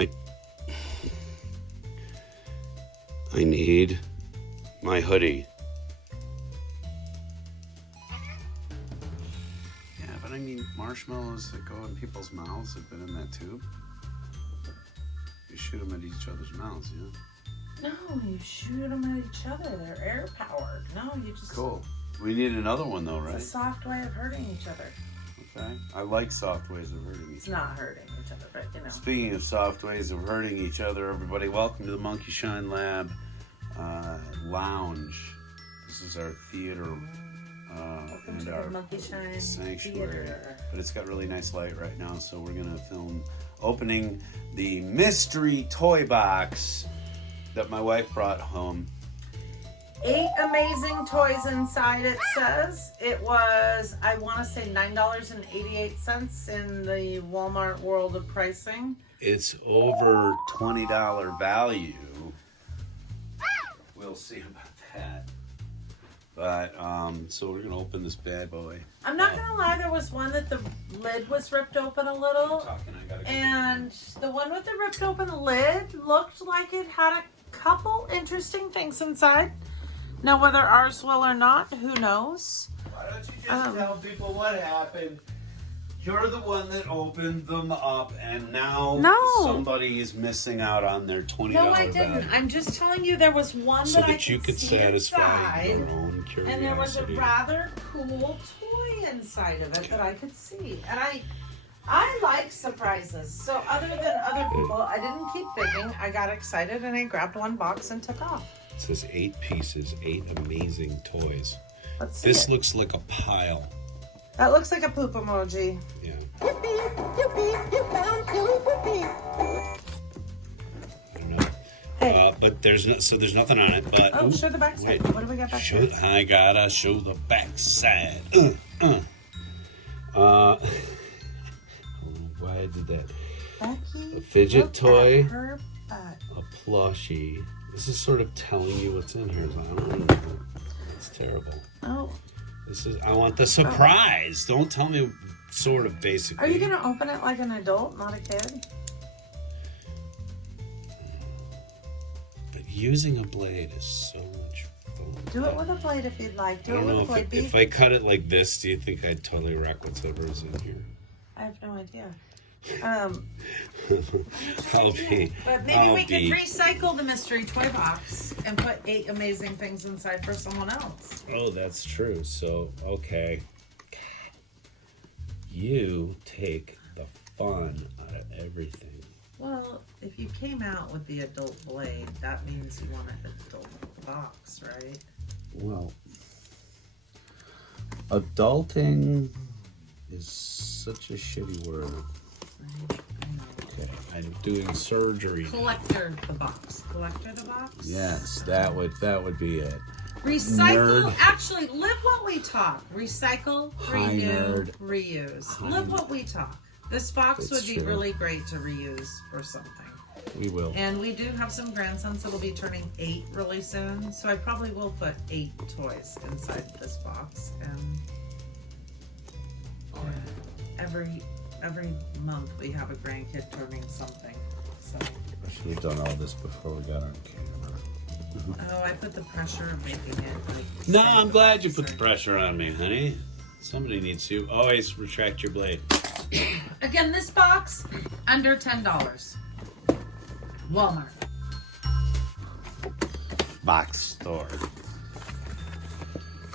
I need my hoodie. Yeah, but I mean, marshmallows that go in people's mouths have been in that tube. You shoot them at each other's mouths, yeah? No, you shoot them at each other. They're air powered. No, you just. Cool. We need another one though, right? It's a soft way of hurting each other. Okay. I like soft ways of hurting each other. It's not hurting each other, but you know. Speaking of soft ways of hurting each other, everybody, welcome to the Monkeyshine Lab Lounge. This is our theater and our Monkeyshine sanctuary. Theater. But it's got really nice light right now, so we're going to film opening the mystery toy box that my wife brought home. 8 amazing toys inside, it says. It was, I want to say, $9.88 in the Walmart world of pricing. It's over $20 value. We'll see about that. But, so we're going to open this bad boy. I'm not going to lie, there was one that the lid was ripped open a little. And the one with the ripped open lid looked like it had a couple interesting things inside. Now, whether ours will or not, who knows? Why don't you just tell people what happened? You're the one that opened them up, and now somebody is missing out on their $20 No, I didn't. value. I'm just telling you there was one So that I that you could see satisfy inside, your own curiosity. and there was a rather cool toy inside of it that I could see. And I like surprises. So other than other people, I didn't keep picking. I got excited and I grabbed one box and took off. It says 8 pieces, 8 amazing toys. Let's see This it. looks like a pile. That looks like a poop emoji. Yeah. Yippee, yippee, you found Billy Whippy. I don't know. Hey. But there's nothing on it. But Oh, show the backside. wait. What do we got back Show, there? I gotta show the backside. Why I did that? Becky, A fidget look toy. at her butt. A plushie. This is sort of telling you what's in here. I don't know. It's terrible. Oh. This is. I want the surprise. Don't tell me. Sort of basically. Are you gonna open it like an adult, not a kid? But using a blade is so much fun. Do it with a blade if you'd like. I Do it don't with know a blade. if I cut it like this, do you think I'd totally wreck whatever's in here? I have no idea. I'll be. But maybe we could recycle the mystery toy box and put 8 amazing things inside for someone else. Oh, that's true. So, okay. You take the fun out of everything. Well, if you came out with the adult blade, that means you want an adult box, right? Well, adulting is such a shitty word. Okay, I'm doing surgery. Collector the box. Collector the box? Yes, that would be it. Recycle. Nerd. Actually, live what we talk. Recycle, renew, nerd. reuse. Hi. Live what we talk. This box That's would be true. really great to reuse for something. We will. And we do have some grandsons that'll be turning 8 really soon, so I probably will put 8 toys inside this box. And every month we have a grandkid turning something. So. I should have done all this before we got on camera. Oh, I put the pressure of making it. Like, No, I'm glad you put the pressure on me, honey. Somebody needs to always retract your blade. Again, this box under $10. Walmart. Box store.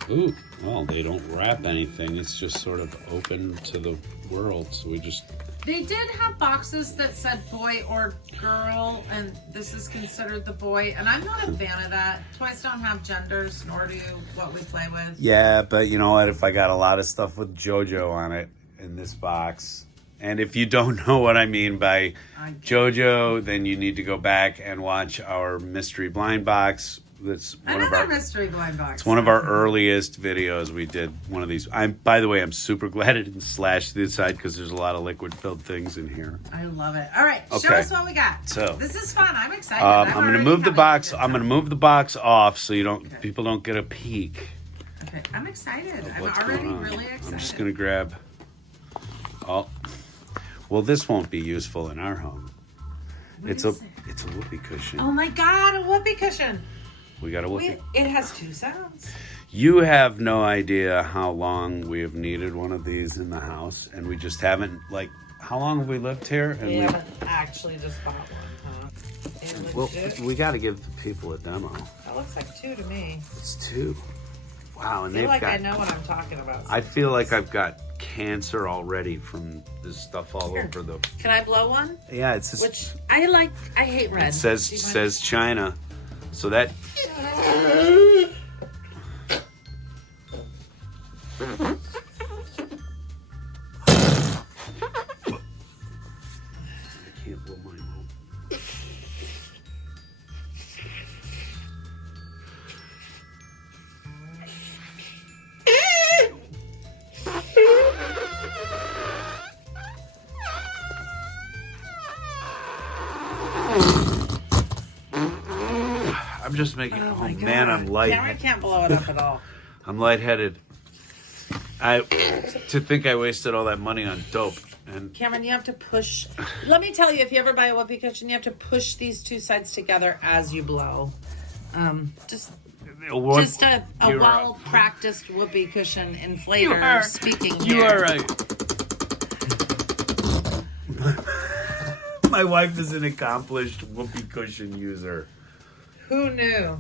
Ooh, well, they don't wrap anything. It's just sort of open to the world. So we just. They did have boxes that said boy or girl, and this is considered the boy, and I'm not a fan of that. Toys don't have genders, nor do what we play with. Yeah, but you know what? If I got a lot of stuff with JoJo on it in this box, and if you don't know what I mean by JoJo, then you need to go back and watch our mystery blind box. That's one of our mystery blind box. It's one of our earliest videos. We did one of these. By the way, I'm super glad it didn't slash the inside because there's a lot of liquid-filled things in here. I love it. All right, show Okay. us what we got. So this is fun. I'm excited. I'm going to move the box. I'm going to move the box off so people don't get a peek. Okay, I'm excited. I'm What's already going on. really excited. I'm just going to grab. Oh, well, this won't be useful in our home. It's a whoopee cushion. Oh my God, a whoopee cushion. We got a whoopee. It has 2 sounds. You have no idea how long we have needed one of these in the house, and we just haven't, like, how long have we lived here? And we haven't actually just bought one, huh? Well, we got to give the people a demo. That looks like 2 to me. It's 2. Wow, and I feel they've like got... I know what I'm talking about. I feel like I've got cancer already from this stuff all over the... Can I blow one? Yeah, it's just... Which I hate red. It says China. So that... I can't blow mine out. I'm just making... Oh, man, I'm lightheaded. Cameron can't blow it up at all. I'm lightheaded. To think I wasted all that money on dope. And Cameron, you have to push. Let me tell you, if you ever buy a whoopee cushion, you have to push these 2 sides together as you blow. Just a well-practiced whoopee cushion inflator. Speaking you here. are right. My wife is an accomplished whoopee cushion user. Who knew?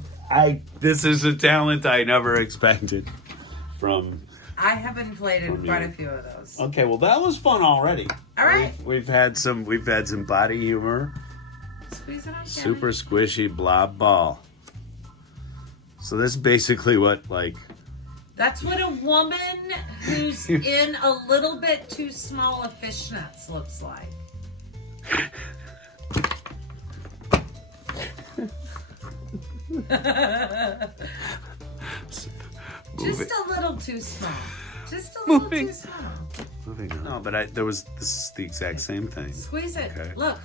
This is a talent I never expected from. I have inflated quite a few of those. Okay, well that was fun already. All right. We've had some body humor. Squeeze it on, Super squishy blob ball. So this is basically what, like... That's what a woman who's in a little bit too small of fishnets looks like. Just a little too small. Just a little too small. Moving on. No, but this is the exact same thing. Squeeze it. Okay. Look.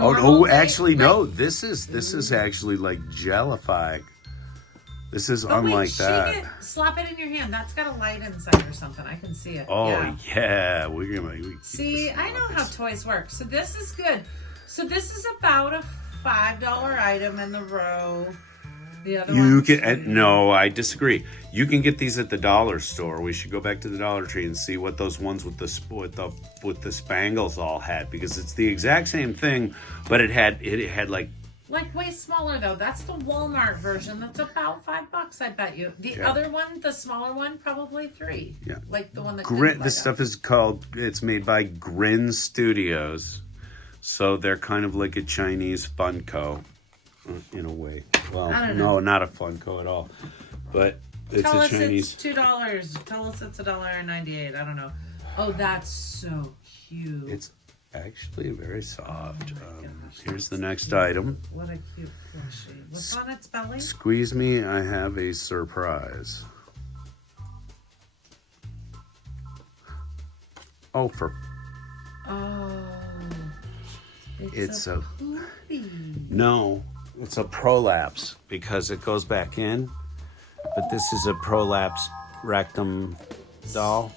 Oh no! Actually, no. This is actually like jellified. This is unlike that. Slap it in your hand. That's got a light inside or something. I can see it. Oh yeah, we're gonna see. I know how toys work. So this is good. So this is about a $5 item in the row. The other you can no, I disagree. You can get these at the dollar store. We should go back to the Dollar Tree and see what those ones with the spangles all had, because it's the exact same thing, but it had like way smaller though. That's the Walmart version. That's about $5, I bet you. The other one, the smaller one, probably $3. Yeah, like the one that this stuff is called. It's made by Grin Studios, so they're kind of like a Chinese Funko. In a way. Well, no, not a Funko at all. But it's Tell a Chinese. It's $2. Tell us it's $1.98. I don't know. Oh, that's so cute. It's actually very soft. Here's the next item. What a cute plushie. What's on its belly? Squeeze me, I have a surprise. Oh, it's a no. It's a prolapse because it goes back in, but this is a prolapse rectum doll.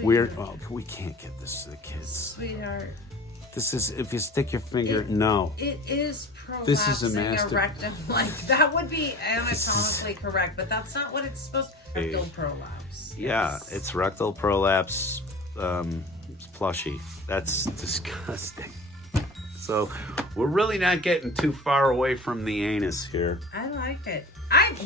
Weird. Oh, we can't get this to the kids. Sweetheart. This is if you stick your finger. No. It is prolapsing this is a rectum. Like that would be anatomically correct, but that's not what it's supposed to be. Rectal prolapse. Yeah, it's rectal prolapse. It's plushy. That's disgusting. So we're really not getting too far away from the anus here. I like it.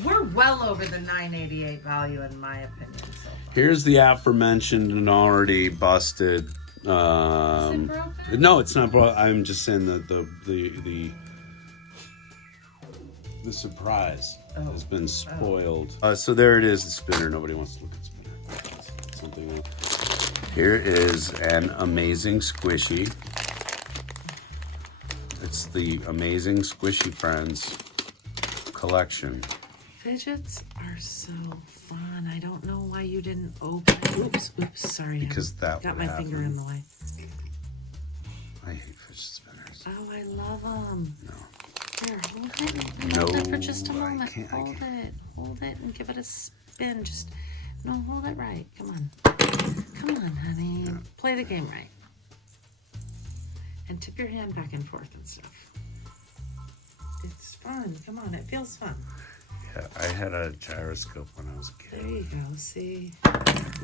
We're well over the $9.88 value in my opinion. So far. Here's the aforementioned and already busted. Is it broken? No, it's not broken. I'm just saying that the surprise has been spoiled. So there it is, the spinner. Nobody wants to look at spinner. Something else. Here is an amazing squishy. It's the Amazing Squishy Friends collection. Fidgets are so fun. I don't know why you didn't open. Oops, sorry. Because that got my finger in the way. I hate fidget spinners. Oh, I love them. No. Here, hold it. Hold it for just a moment. Hold it and give it a spin. Hold it right. Come on, honey. Yeah. Play the game right. and tip your hand back and forth and stuff. It's fun. Come on, it feels fun. Yeah, I had a gyroscope when I was a kid. There you go. See.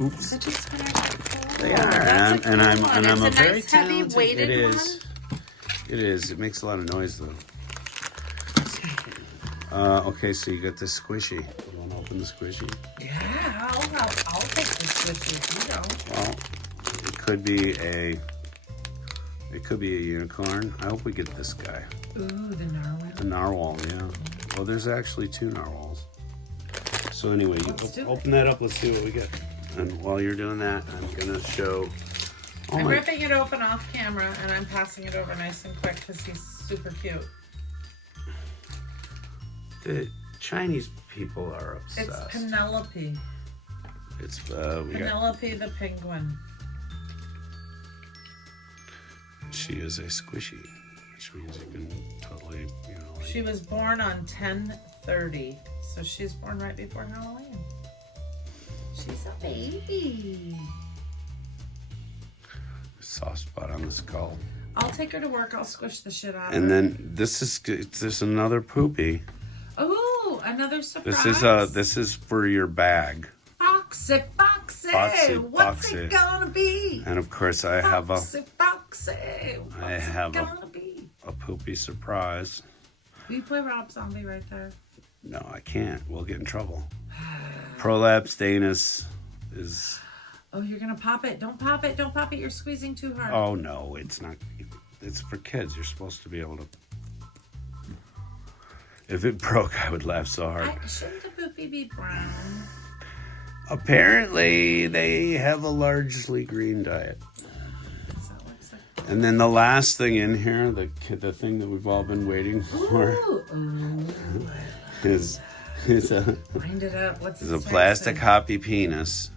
Oops. Such a cool. They are, That's and I'm a it's very nice, heavy, talented. weighted It one. is. It is. It makes a lot of noise though. Okay, so you got this squishy. You want to open the squishy? Yeah, I'll take the squishy if you don't. Well, it could be a unicorn. I hope we get this guy. Ooh, the narwhal. A narwhal, yeah. Well, there's actually 2 narwhals. So anyway, you open that up. Let's see what we get. And while you're doing that, I'm gonna show. I'm ripping it open off camera, and I'm passing it over nice and quick because he's super cute. The Chinese people are obsessed. It's Penelope. It's Penelope the penguin. She is a squishy, which means you can totally, like... She was born on 10/30, so she's born right before Halloween. She's a baby. Soft spot on the skull. I'll take her to work. I'll squish the shit out of her. And then there's another poopy. Ooh, another surprise. This is for your bag. Foxy. Foxy, What's Foxy. it gonna be? And of course I have a gonna be? a poopy surprise. Will you play Rob Zombie right there? No, I can't. We'll get in trouble. Prolapsed anus is... Oh, you're gonna pop it. Don't pop it. Don't pop it. You're squeezing too hard. Oh, no, it's not. It's for kids. You're supposed to be able to... If it broke, I would laugh so hard. Shouldn't the poopy be brown? Apparently, they have a largely green diet. So it looks like... And then the last thing in here, the thing that we've all been waiting for, is a Wind it up. What's is a plastic hoppy penis.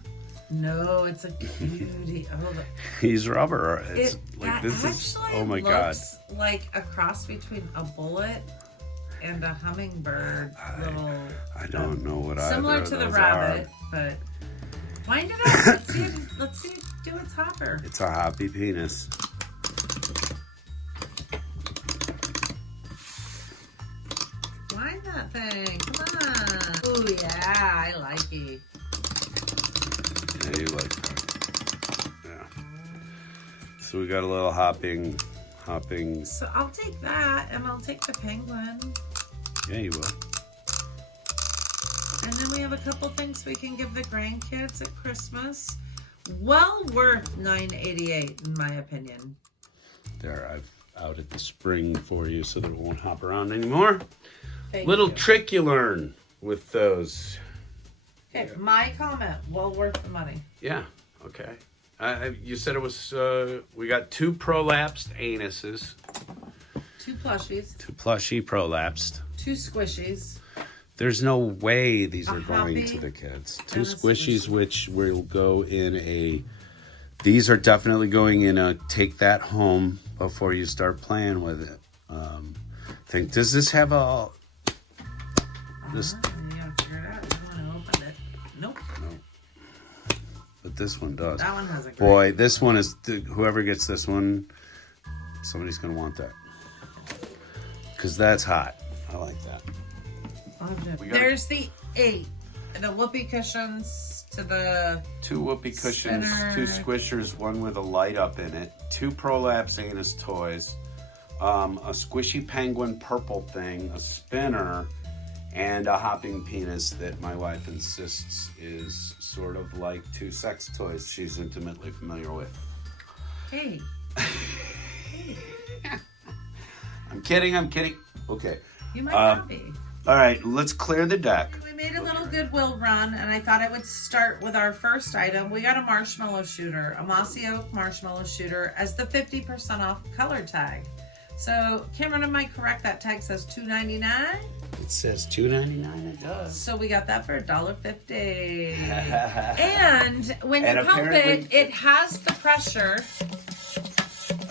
No, it's a cutie. Oh, He's rubber. It's that this is. Oh my god! Looks like a cross between a bullet and a hummingbird. I don't know what similar to the rabbit, but wind it up. Let's see it do its hopper. It's a hoppy penis. Wind that thing. Come on. Oh yeah, I like it. Yeah, you like that. Yeah. So we got a little hopping. So I'll take that, and I'll take the penguin. Yeah, you will. And then we have a couple things we can give the grandkids at Christmas. Well worth $9.88 in my opinion. There, I've outed the spring for you so that it won't hop around anymore. Thank Little you. trick you learn with those. Okay, my comment. Well worth the money. Yeah, okay. You said it was, we got 2 prolapsed anuses. 2 plushies. 2 plushy prolapsed. 2 squishies. There's no way these are A going hoppy to the kids. 2 and a squishies, squishy. which will go in a... These are definitely going in a take that home before you start playing with it. Think, does this have a... This, You gotta figure it out. You want to open it. Nope. no. But this one does. That one has a great... Boy, this one is... Whoever gets this one, somebody's going to want that. Because that's hot. I like that. There's the 8. The whoopee cushions to the... 2 whoopee cushions, spinner. 2 squishers, one with a light up in it, 2 prolapse anus toys, a squishy penguin purple thing, a spinner, and a hopping penis that my wife insists is sort of like 2 sex toys she's intimately familiar with. Hey. I'm kidding. Okay. You might not be. All right, let's clear the deck. We made a little Goodwill run, and I thought I would start with our first item. We got a Marshmallow Shooter, a Mossy Oak Marshmallow Shooter, as the 50% off color tag. So, Cameron, am I correct? That tag says $2.99? It says $2.99. It does. So we got that for $1.50. And when And you pump apparently- it has the pressure.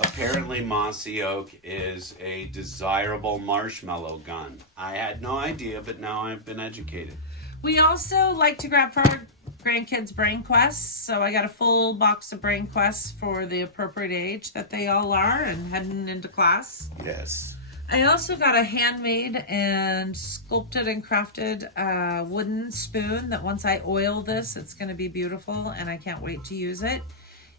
Apparently, Mossy Oak is a desirable marshmallow gun. I had no idea, but now I've been educated. We also like to grab for grandkids' brain quests. So I got a full box of brain quests for the appropriate age that they all are and heading into class. Yes. I also got a handmade and sculpted and crafted wooden spoon that once I oil this, it's going to be beautiful, and I can't wait to use it.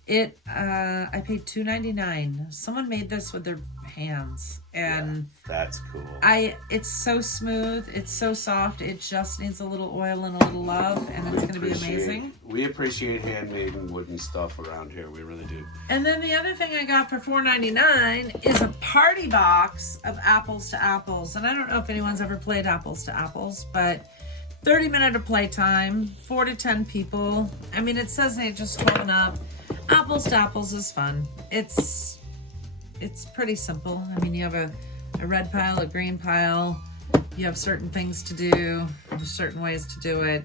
I paid $2.99. Someone made this with their hands, and that's cool. It's so smooth, it's so soft. It just needs a little oil and a little love, and it's going to be amazing. We appreciate handmade and wooden stuff around here. We really do. And then the other thing I got for $4.99 is a party box of Apples to Apples. And I don't know if anyone's ever played Apples to Apples, but 30-minute of playtime, 4 to 10 people. I mean, it says they just 12 and up. Apples to Apples is fun. It's pretty simple. I mean, you have a red pile, a green pile. You have certain things to do. There's certain ways to do it.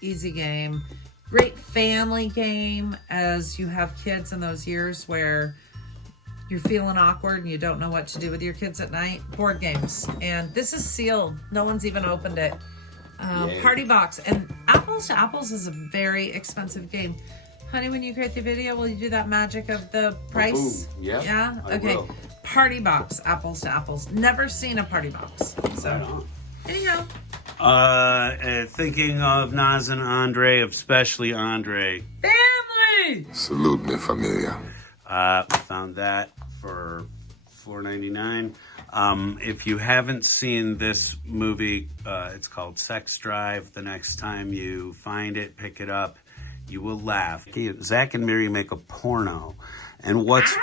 Easy game. Great family game as you have kids in those years where you're feeling awkward and you don't know what to do with your kids at night. Board games. And this is sealed. No one's even opened it. Party box. And Apples to Apples is a very expensive game. Honey, when you create the video, will you do that magic of the price? Yeah. Okay. I will. Party box, Apples to Apples. Never seen a party box. So, right on. Anyhow. Thinking of Naz and Andre, especially Andre. Family! Salute me, familia. Found that for $4.99. If you haven't seen this movie, it's called Sex Drive. The next time you find it, pick it up. You will laugh. Zach and Miri make a porno. And what's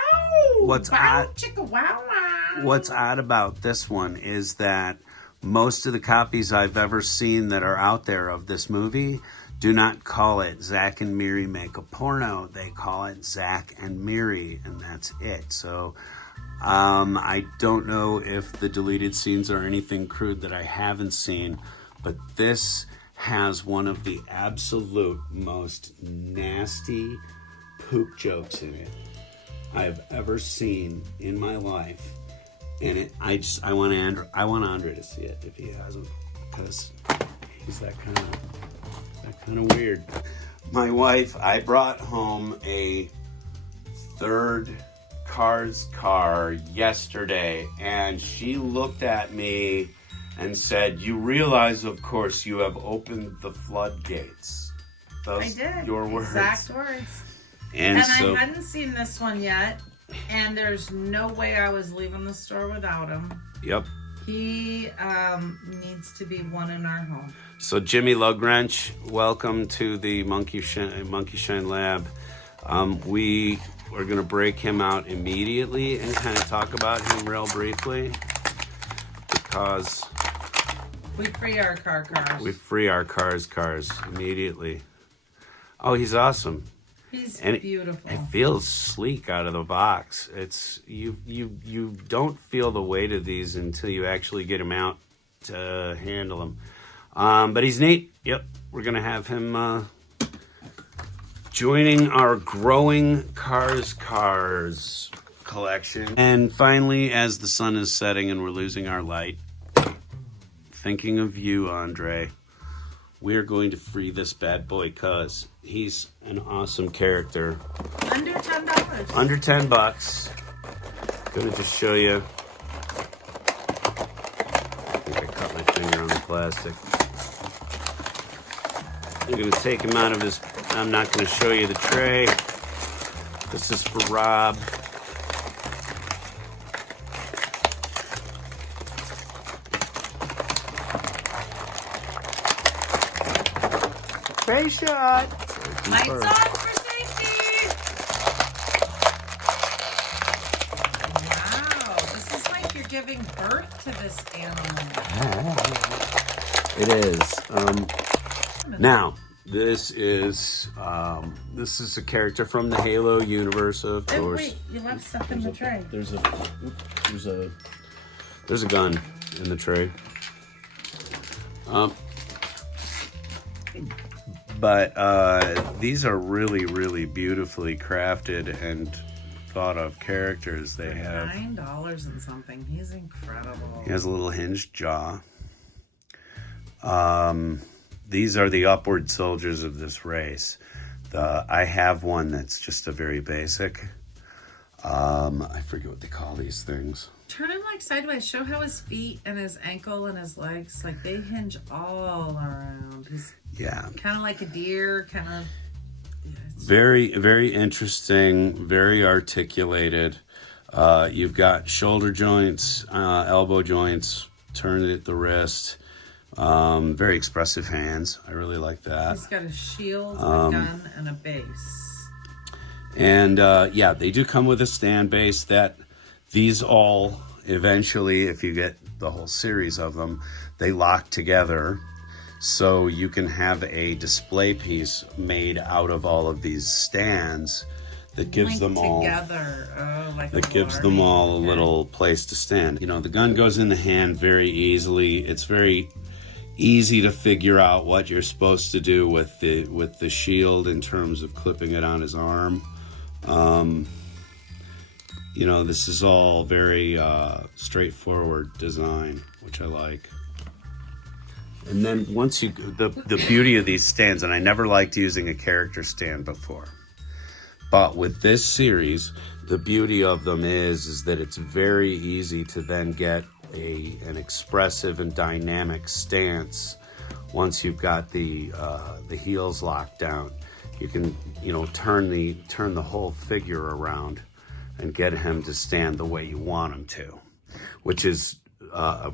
odd about this one is that most of the copies I've ever seen that are out there of this movie do not call it Zach and Miri Make a Porno. They call it Zach and Miri, and that's it. So I don't know if the deleted scenes are anything crude that I haven't seen, but this has one of the absolute most nasty poop jokes in it I've ever seen in my life. And I want Andre to see it if he hasn't, because he's that kind of weird. My wife, I brought home a third Cars car yesterday, and she looked at me and said, "You realize, of course, you have opened the floodgates." Those I did. Your words. Exact words. And so, I hadn't seen this one yet, and there's no way I was leaving the store without him. Yep. He needs to be one in our home. So Jimmy Lugwrench, welcome to the Monkeyshine Lab. We are going to break him out immediately and kind of talk about him real briefly, because we free our cars. We free our cars immediately. Oh, he's awesome. He's and beautiful. It feels sleek out of the box. It's you don't feel the weight of these until you actually get him out to handle them. But he's neat. Yep, we're gonna have him joining our growing cars collection. And finally, as the sun is setting and we're losing our light, thinking of you, Andre, we're going to free this bad boy because he's an awesome character. Under $10. Under $10. Gonna just show you. I think I cut my finger on the plastic. I'm gonna take him out of his. I'm not gonna show you the tray. This is for Rob. Tray shot. Lights on for safety. Wow, this is like you're giving birth to this animal. It is. Now, this is a character from the Halo universe, of course. Wait, you left stuff in the tray. There's a gun in the tray. But these are really, really beautifully crafted and thought of characters. They have $9 and something. He's incredible. He has a little hinged jaw. these are the upward soldiers of this race. I have one that's just a very basic. I forget what they call these things. Turn him like sideways. Show how his feet and his ankle and his legs, like they hinge all around. He's kind of like a deer, kind of. Very, very interesting, very articulated. You've got shoulder joints, elbow joints, turn it at the wrist. Very expressive hands. I really like that. He's got a shield, a gun, and a base. And they do come with a stand base. These all eventually, if you get the whole series of them, they lock together. So you can have a display piece made out of all of these stands that gives them all together. A little place to stand. The gun goes in the hand very easily. It's very easy to figure out what you're supposed to do with the shield in terms of clipping it on his arm. This is all very straightforward design, which I like. And then once the beauty of these stands, and I never liked using a character stand before, but with this series, the beauty of them is that it's very easy to then get an expressive and dynamic stance. Once you've got the heels locked down, you can turn the whole figure around and get him to stand the way you want him to, which is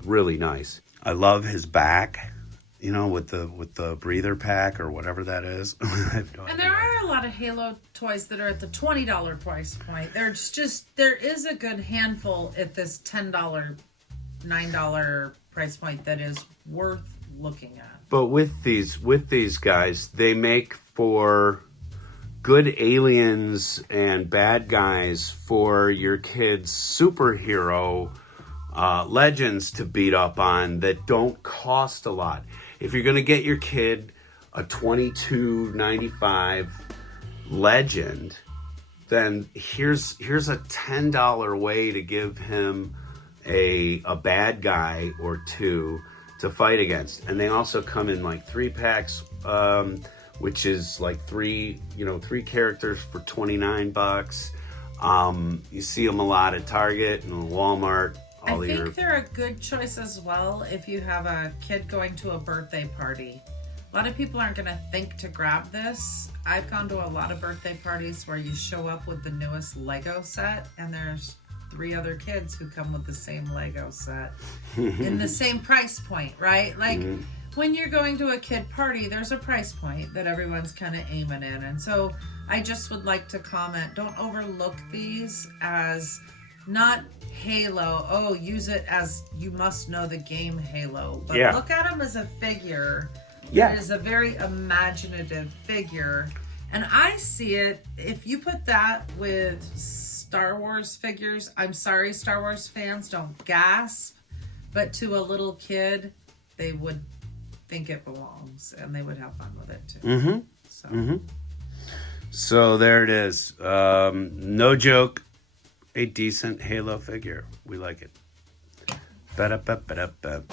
really nice. I love his back, with the breather pack or whatever that is. And there are a lot of Halo toys that are at the $20 price point. There is a good handful at this $10, $9 price point that is worth looking at. But with these guys, they make for good aliens and bad guys for your kids' superhero legends to beat up on that don't cost a lot. If you're going to get your kid a $22.95 legend, then here's a $10 way to give him a bad guy or two to fight against. And they also come in like 3-packs, which is like three characters for $29. You see them a lot at Target and Walmart. I think they're a good choice as well if you have a kid going to a birthday party. A lot of people aren't going to think to grab this. I've gone to a lot of birthday parties where you show up with the newest Lego set and there's 3 other kids who come with the same Lego set in the same price point, right? Like when you're going to a kid party, there's a price point that everyone's kind of aiming in. And so I just would like to comment, don't overlook these as not Halo. Use it as you must know the game Halo. But look at them as a figure. Yeah. It is a very imaginative figure. And I see it, if you put that with Star Wars figures, I'm sorry, Star Wars fans, don't gasp. But to a little kid, they would think it belongs. And they would have fun with it too. So there it is. No joke. A decent Halo figure. We like it. Ba-da-ba-ba-da-ba.